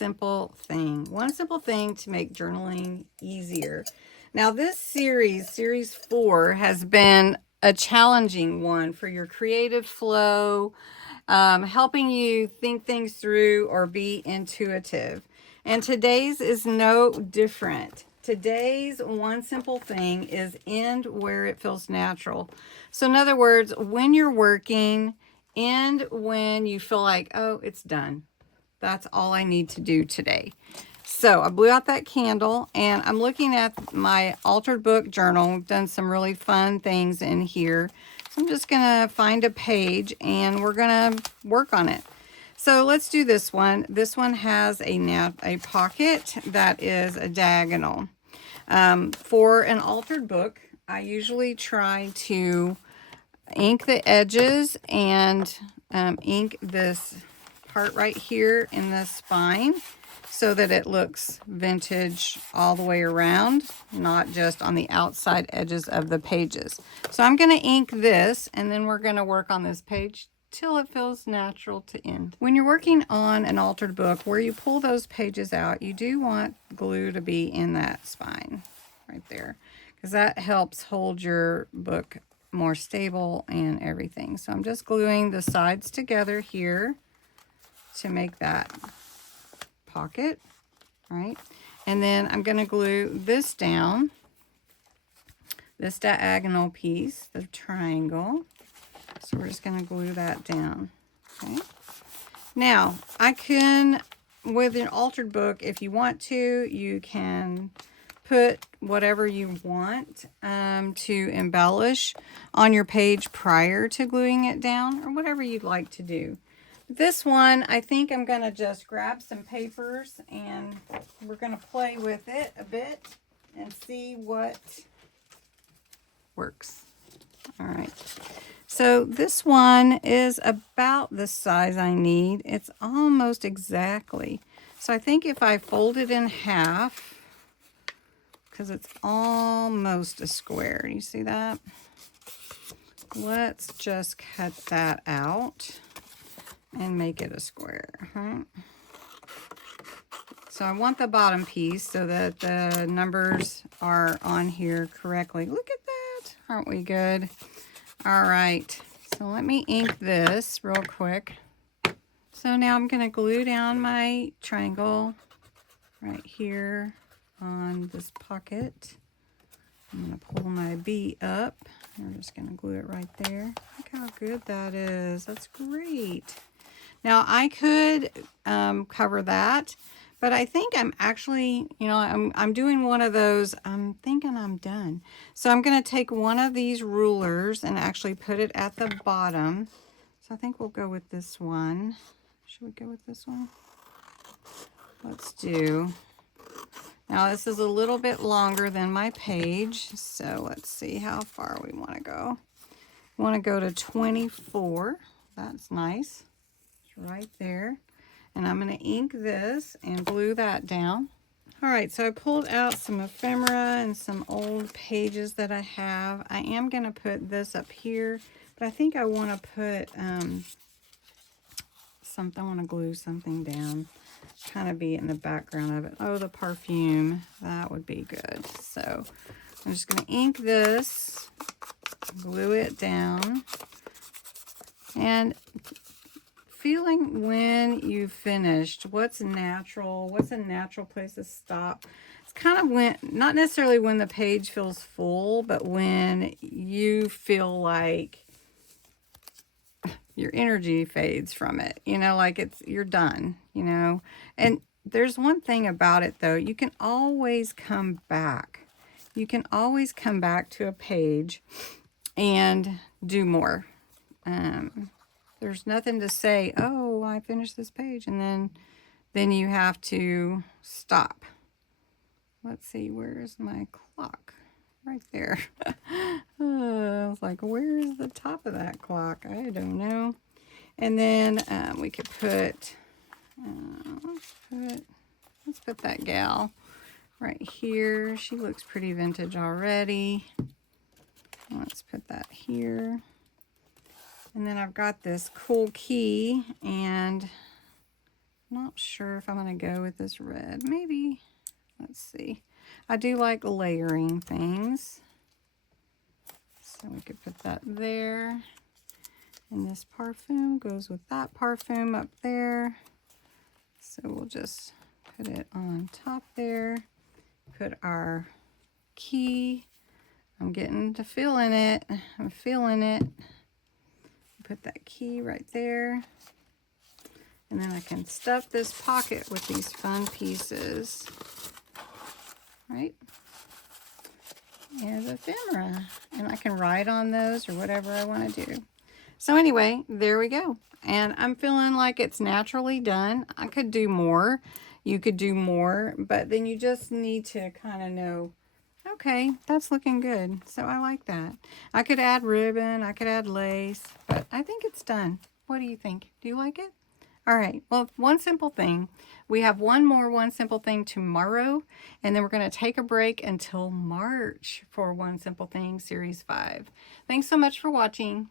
simple thing. One simple thing to make journaling easier. Now this series 4, has been a challenging one for your creative flow, helping you think things through or be intuitive. And today's is no different. Today's one simple thing is end where it feels natural. So in other words, when you're working, end when you feel like, oh, it's done. That's all I need to do today. So I blew out that candle and I'm looking at my altered book journal. We've done some really fun things in here. So I'm just gonna find a page and we're gonna work on it. So let's do this one. This one has a pocket that is a diagonal. For an altered book, I usually try to ink the edges and ink this part right here in the spine so that it looks vintage all the way around, not just on the outside edges of the pages. So I'm going to ink this and then we're going to work on this page till it feels natural to end. When you're working on an altered book where you pull those pages out, you do want glue to be in that spine right there because that helps hold your book more stable and everything. So I'm just gluing the sides together here to make that pocket, right? And then I'm going to glue this down, this diagonal piece, the triangle. So we're just going to glue that down, okay? Now, I can, with an altered book, if you want to, you can put whatever you want to embellish on your page prior to gluing it down, or whatever you'd like to do. This one, I think I'm going to just grab some papers and we're going to play with it a bit and see what works. All right. So this one is about the size I need. It's almost exactly. So I think if I fold it in half, because it's almost a square. You see that? Let's just cut that out and make it a square. So I want the bottom piece so that the numbers are on here correctly. Look at that. Aren't we good? All right. So let me ink this real quick. So now I'm going to glue down my triangle right here on this pocket. I'm going to pull my B up. We're just going to glue it right there. Look how good that is. That's great. Now I could cover that, but I think I'm actually, I'm doing one of those. I'm thinking I'm done. So I'm going to take one of these rulers and actually put it at the bottom. So I think we'll go with this one. Should we go with this one? Let's do. Now this is a little bit longer than my page, so let's see how far we want to go. We want to go to 24. That's nice. It's right there. And I'm going to ink this and glue that down. All right, so I pulled out some ephemera and some old pages that I have. I am going to put this up here, but I think I want to put something. I want to glue something down, kind of be in the background of it. Oh, the perfume, that would be good. So I'm just going to ink this, glue it down, and feeling when you've finished, what's natural, what's a natural place to stop. It's kind of when, not necessarily when the page feels full, but when you feel like your energy fades from it, like you're done, And there's one thing about it though, you can always come back. You can always come back to a page and do more. There's nothing to say, oh, I finished this page, and then you have to stop. Let's see, where's my clock? Right there. I was like, where's the top of that clock? I don't know. And then we could put, let's put that gal right here. She looks pretty vintage already. Let's put that here. And then I've got this cool key, and Not sure if I'm going to go with this red. Maybe. Let's see. I do like layering things. So we could put that there. And this parfum goes with that parfum up there. So we'll just put it on top there. Put our key. I'm getting to feeling it. I'm feeling it. Put that key right there. And then I can stuff this pocket with these fun pieces. Right? And ephemera. And I can write on those or whatever I want to do. So anyway, there we go. And I'm feeling like it's naturally done. I could do more. You could do more. But then you just need to kind of know, okay, that's looking good. So I like that. I could add ribbon. I could add lace. But I think it's done. What do you think? Do you like it? All right, well, one simple thing. We have one more one simple thing tomorrow, and then we're going to take a break until March for One Simple Thing Series 5. Thanks so much for watching.